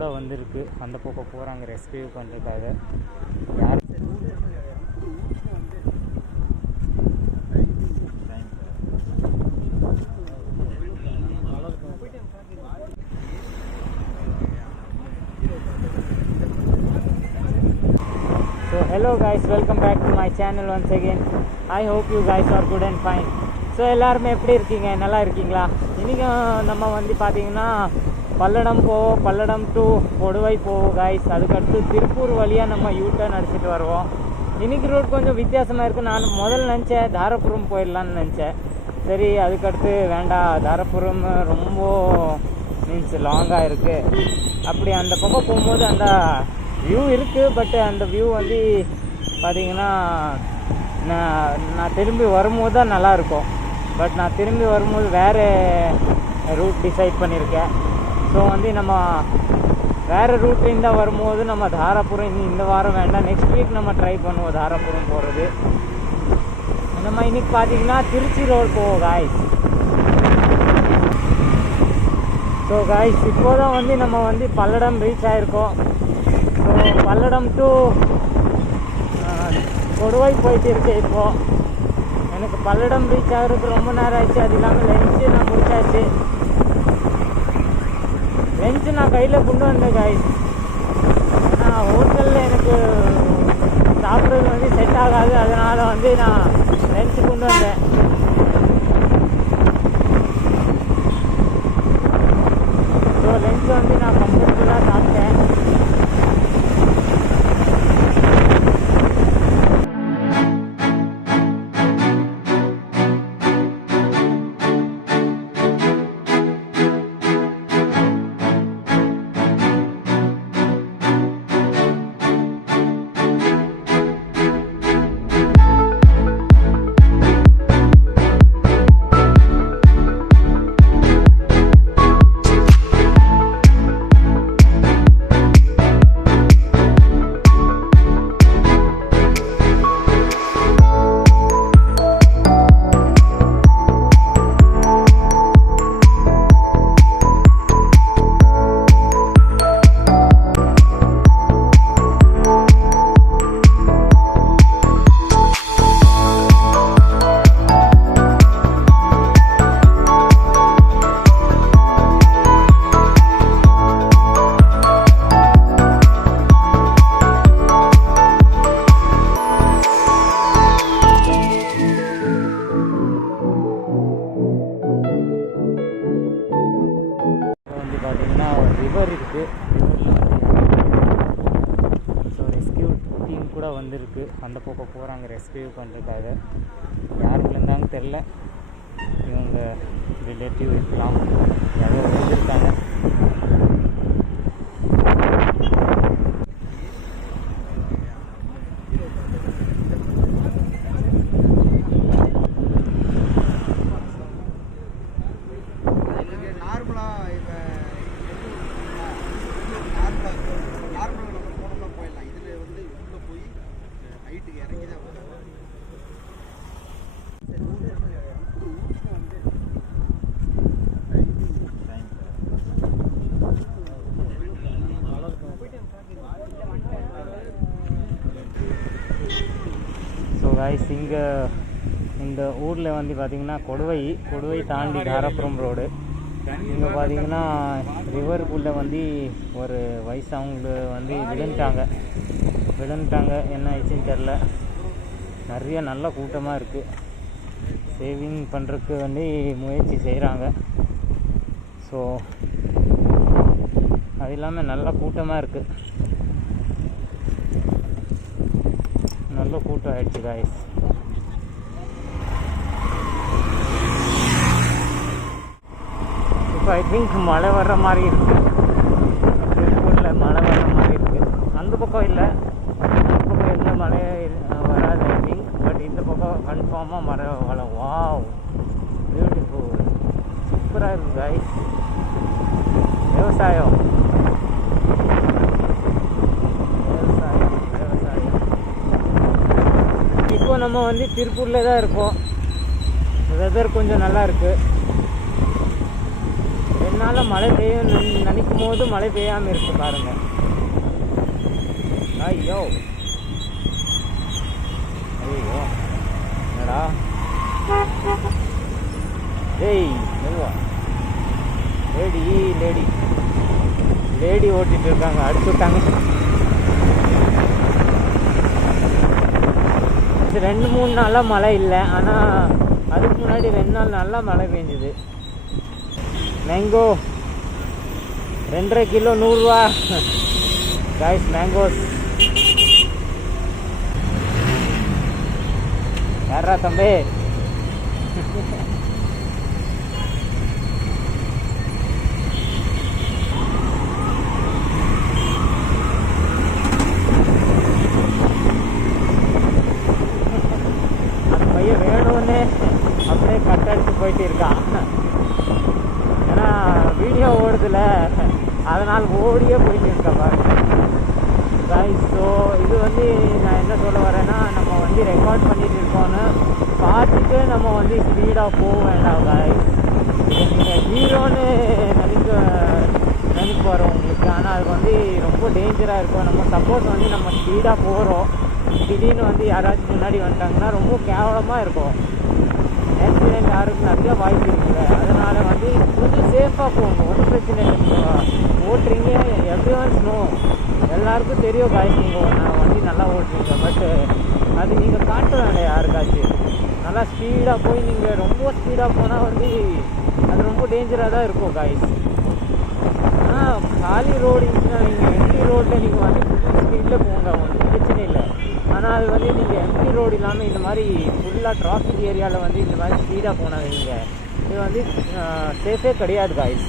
கூட வந்திருக்கு. அந்த பக்கம் போகிறாங்க ரெஸ்கியூ பண்ணுறதுக்காக. யார் So hello guys, welcome back to my channel once again. I hope you guys are good and fine. So எல்லாருமே எப்படி இருக்கீங்க? நல்லா இருக்கீங்களா? இன்றைக்கும் நம்ம வந்து பார்த்திங்கன்னா பல்லடம் டு கொடுவை போவோம் காய்ஸ். அதுக்கடுத்து திருப்பூர் வழியாக நம்ம யூட்டர்ன் அடிச்சுட்டு வருவோம். இன்றைக்கி ரூட் கொஞ்சம் வித்தியாசமாக இருக்குது. நான் முதல்ல நினச்சேன் தாராபுரம் போயிடலான்னு நினச்சேன். சரி, அதுக்கடுத்து வேண்டாம், தாராபுரம் ரொம்ப மீன்ஸ் லாங்காக இருக்குது. அப்படி அந்த பக்கம் போகும்போது அந்த வியூ இருக்குது. பட் அந்த வியூ வந்து பார்த்திங்கன்னா நான் திரும்பி வரும்போது தான் நல்லாயிருக்கும். பட் நான் திரும்பி வரும்போது வேறு ரூட் டிசைட் பண்ணியிருக்கேன். ஸோ வந்து நம்ம வேறு ரூட்லேருந்து தான் வரும்போது நம்ம தாராபுரம் இந்த வாரம் வேண்டாம், நெக்ஸ்ட் வீக் நம்ம ட்ரை பண்ணுவோம் தாராபுரம் போகிறது. நம்ம இன்றைக்கி பார்த்திங்கன்னா திருச்சி ரோடு போவோம் காய்ஸ். ஸோ காய்ஸ் இப்போ தான் வந்து நம்ம வந்து பல்லடம் ரீச் ஆகிருக்கோம். ஸோ பல்லடம் டு கொடுவை போயிட்டு இருக்கு. இப்போது எனக்கு பல்லடம் ரீச் ஆகிறதுக்கு ரொம்ப நேரம் ஆயிடுச்சு. அது இல்லாமல் லஞ்சு நான் முடிச்சாச்சு. லஞ்சு நான் கையில் கொண்டு வந்தேன் காய்ஸ். ஆனால் ஹோட்டலில் எனக்கு சாப்பிட்றது வந்து செட் ஆகாது. அதனால் வந்து நான் லஞ்சு கொண்டு வந்தேன். ஸோ லஞ்சு வந்து நான் கம்ஃபர்டபுளாக சாப்பிட்டேன். ரிவர் இருக்குது. ஸோ ரெஸ்கியூ டீம் கூட வந்திருக்கு. அந்த பக்கம் போகிறாங்க ரெஸ்கியூ பண்ணுறதுக்காக. யாருக்கு இருந்தாங்க தெரில. இவங்க ரிலேட்டிவ் இருக்கலாம், யாரோ வந்துருக்காங்க. காய்ஸ் இங்கே இந்த ஊரில் வந்து பார்த்திங்கன்னா கொடுவை தாண்டி தாராபுரம் ரோடு. இங்கே பார்த்திங்கன்னா ரிவருக்குள்ளே வந்து ஒரு வயசானவங்க வந்து விழுந்துட்டாங்க. என்ன ஆயிடுச்சுன்னு தெரில. நிறைய நல்ல கூட்டமாக இருக்குது. சேவிங் பண்ணுறதுக்கு வந்து முயற்சி செய்கிறாங்க. ஸோ அது இல்லாமல் நல்ல கூட்டமாக இருக்குது. நல்ல கூட்டம் ஆயிடுச்சு காய்ஸ். இப்போ ஐ திங்க் மழை வர்ற மாதிரி இருக்குது. திருப்பூரில் மழை வர்ற மாதிரி இருக்குது. அந்த பக்கம் இல்லை, அந்த பக்கம் எந்த மழையே வராது ஐ திங்க். பட் இந்த பக்கம் கன்ஃபார்மாக மழை வரும். வாவ், பியூட்டிஃபுல், சூப்பராக இருக்குது காய்ஸ். விவசாயம் இப்போ நம்ம வந்து திருப்பூரில் தான் இருக்கோம். வெதர் கொஞ்சம் நல்லா இருக்குது. என்னால் மழை பெய்யும் நினைக்கும் போது மழை பெய்யாமல் இருக்கு பாருங்க. ஐயோ ஐயோ என்னடா ஏய் மெதுவா. லேடி ஓட்டிட்டு இருக்காங்க, அடிச்சு விட்டாங்க. 2-3 நாளாக மழை இல்லை, ஆனால் அதுக்கு முன்னாடி 2 நாள் நல்லா மழை பெஞ்சுது. மேங்கோ 2.5 கிலோ 100 ரூபா காய்ஸ். மேங்கோஸ் யாரா தம்பி? வேணும்னு அப்படியே கட்டடிச்சு போயிட்டு இருக்கான். ஏன்னா வீடியோ ஓடுதுல, அதனால் ஓடியே போயிட்டு இருக்கா பாருங்க காய்ஸ். ஸோ இது வந்து நான் என்ன சொல்ல வரேன்னா, நம்ம வந்து ரெக்கார்ட் பண்ணிட்டு இருக்கோன்னு பார்த்துட்டு நம்ம வந்து ஸ்பீடாக போக வேண்டாம் காய்ஸ். இது நீங்கள் ஹீரோன்னு நினைக்க வரோம் உங்களுக்கு, ஆனால் அது வந்து ரொம்ப டேஞ்சராக இருக்கும். நம்ம சப்போஸ் வந்து நம்ம ஸ்பீடாக போகிறோம், திடீர்னு வந்து யாராச்சும் முன்னாடி வந்துட்டாங்கன்னா ரொம்ப கேவலமாக இருக்கும். ஆக்சிடென்ட் யாருக்கு நிறைய வாய்ப்பு இருக்குல்ல, அதனால் வந்து கொஞ்சம் சேஃபாக போகணும். ஒன்றும் பிரச்சனை இல்லை. நீங்கள் ஓட்டுறீங்க, எவ்ரி ஒன்ஸ் நோ, எல்லாருக்கும் தெரியும் காய்ஸ் நீங்கள் நான் வண்டி நல்லா ஓட்டுறீங்க. பட் அது நீங்கள் காட்ட வேண்டாம் யாருக்காச்சும். நல்லா ஸ்பீடாக போய் நீங்கள் ரொம்ப ஸ்பீடாக போனால் வந்து அது ரொம்ப டேஞ்சராக தான் இருக்கும் காய்ஸ். ஆனால் காலி ரோடு இருந்துச்சுன்னா நீங்கள் எம்டி ரோட்டில் நீங்கள் வந்து ஃபுல் ஸ்பீடில் போங்க, ஒன்றும் பிரச்சனை இல்லை. ஆனால் அது வந்து நீங்கள் எம்டி ரோடு இல்லாமல் இந்த மாதிரி ஃபுல்லாக டிராஃபிக் ஏரியாவில் வந்து இந்த மாதிரி ஸ்பீடாக போனாதீங்க. இது வந்து சேஃபே கிடையாது காய்ஸ்.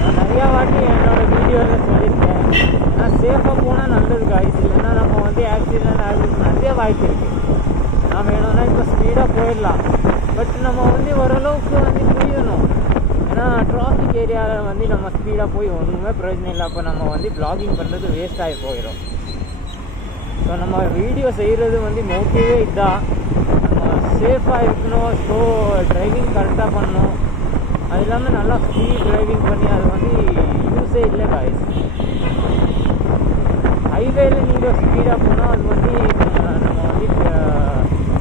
நான் நிறையா வாட்டி என்னோட வீடியோவில் சொல்லியிருக்கேன், ஏன்னா சேஃபாக போனால் நல்லது காய்ஸ். இல்லைன்னா நம்ம வந்து ஆக்சிடென்ட் ஆகிறதுக்கு நிறைய வாய்ப்பு இருக்குது. நாம் வேணும்னா இப்போ ஸ்பீடாக போயிடலாம், பட் நம்ம வந்து ஓரளவுக்கு வந்து புரியணும். ஏன்னா டிராஃபிக் ஏரியாவில் வந்து நம்ம ஸ்பீடாக போய் ஒன்றுமே பிரயோஜனம் இல்லை. அப்போ நம்ம வந்து ப்ளாகிங் பண்ணுறது வேஸ்ட் ஆகி போயிடும். ஸோ நம்ம வீடியோ செய்கிறது வந்து மோட்டிவே இதுதான், நம்ம சேஃபாக இருக்கணும். ஸோ டிரைவிங் கரெக்டாக பண்ணணும். அது இல்லாமல் நல்லா ஸ்பீட் டிரைவிங் பண்ணி அது வந்து யூஸே இல்லை காய்ஸ். ஹைவேல நீங்கள் ஸ்பீடாக போனால் அது வந்து நம்ம வந்து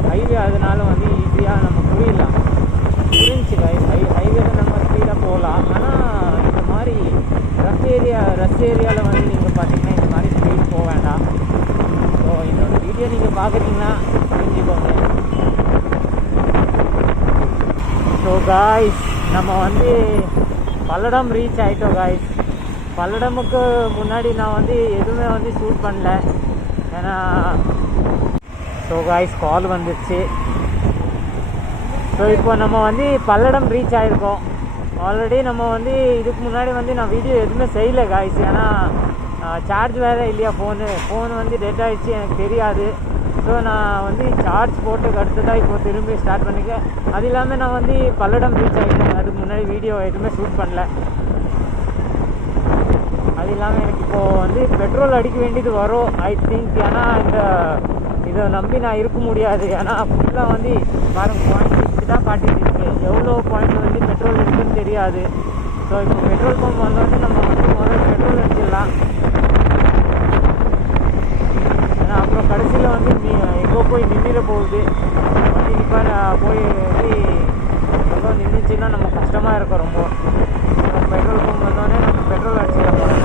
ஹைவே அதனால வந்து ஈஸியாக நம்ம புரிஞ்சு காய்ஸ். ஹைவேல நம்ம ஸ்பீடாக போகலாம். ஆனால் இந்த மாதிரி ரஷ் ஏரியாவில் வந்து நீங்கள் பார்த்தீங்கன்னா இந்த மாதிரி ஸ்பீட் போக வேண்டாம். ஸோ என்னோட வீடியோ நீங்கள் பார்க்குறீங்கன்னா புரிஞ்சுக்கோங்க. ஸோ காய்ஸ் நம்ம வந்து பல்லடம் ரீச் ஆகிட்டோம் காய்ஸ். பல்லடமுக்கு முன்னாடி நான் வந்து எதுவுமே வந்து ஷூட் பண்ணல, ஏன்னா ஸோ காய்ஸ் கால் வந்துடுச்சு. ஸோ இப்போ நம்ம வந்து பல்லடம் ரீச் ஆகிருக்கோம். ஆல்ரெடி நம்ம வந்து இதுக்கு முன்னாடி வந்து நான் வீடியோ எதுவுமே செய்யலை காய்ஸ், ஏன்னா சார்ஜ் வேறு இல்லையா, ஃபோனு வந்து டெட் ஆகிடுச்சு, எனக்கு தெரியாது. ஸோ நான் வந்து சார்ஜ் போட்டுக்கு அடுத்து தான் இப்போ திரும்பி ஸ்டார்ட் பண்ணிக்க. அது இல்லாமல் நான் வந்து பல்லடம் ரீச் ஆகிட்டேன், அதுக்கு முன்னாடி வீடியோ எதுவுமே ஷூட் பண்ணல. அது இல்லாமல் எனக்கு இப்போது வந்து பெட்ரோல் அடிக்க வேண்டியது வரும் ஐ திங்க். ஏன்னா இதை நம்பி நான் இருக்க முடியாது, ஏன்னா ஃபுல்லாக வந்து பாருங்க பாயிண்ட் இப்படி தான் காட்டிகிட்டு இருக்கு. எவ்வளோ பாயிண்ட் வந்து பெட்ரோல் இருக்குன்னு தெரியாது. ஸோ இப்போ பெட்ரோல் பம்ப் வந்தோடனே நம்ம வந்து முதல்ல பெட்ரோல் அடிச்சிடலாம். ஏன்னா அப்புறம் கடைசியில் வந்து எங்கோ போய் நின்றுட போகுது வண்டி. இப்போ போய் எங்கோ நின்றுச்சுன்னா நம்ம கஷ்டமாக இருக்கும் ரொம்ப. பெட்ரோல் பம்ப் வந்தோடனே நம்ம பெட்ரோல் அடிச்சிடலாம்.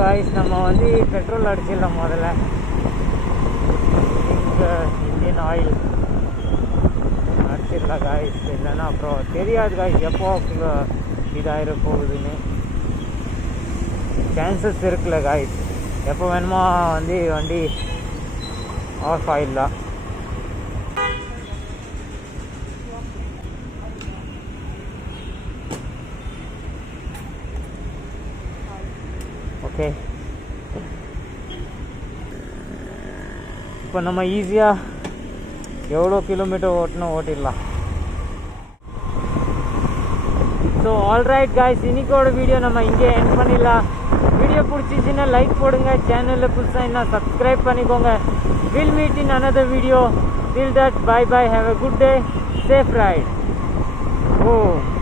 காய்ஸ் நம்ம வந்து பெட்ரோல் அடிச்சிடலாம் முதல்ல. இந்தியன் ஆயில் அடிச்சிடலாம் காய்ஸ், இல்லைன்னா அப்புறம் தெரியாது காய்ஸ் எப்போ இதாகிட போகுதுன்னு. சான்சஸ் இருக்குல்ல காய்ஸ். எப்போ வேணுமோ வந்து வண்டி ஆஃப் ஆயிடலாம். ஓகே, இப்போ நம்ம ஈஸியாக எவ்வளோ கிலோமீட்டர் ஓட்டணும் ஓட்டிடலாம். ஸோ ஆல்ரைட் காய்ஸ், இன்னைக்கோட வீடியோ நம்ம இங்கே எண்ட் பண்ணிடலாம். வீடியோ பிடிச்சிச்சின்னா லைக் போடுங்க, சேனலில் புதுசாக என்ன சப்ஸ்கிரைப் பண்ணிக்கோங்க. Will meet in another video. Till that, bye bye, have a good day, safe ride. Oh.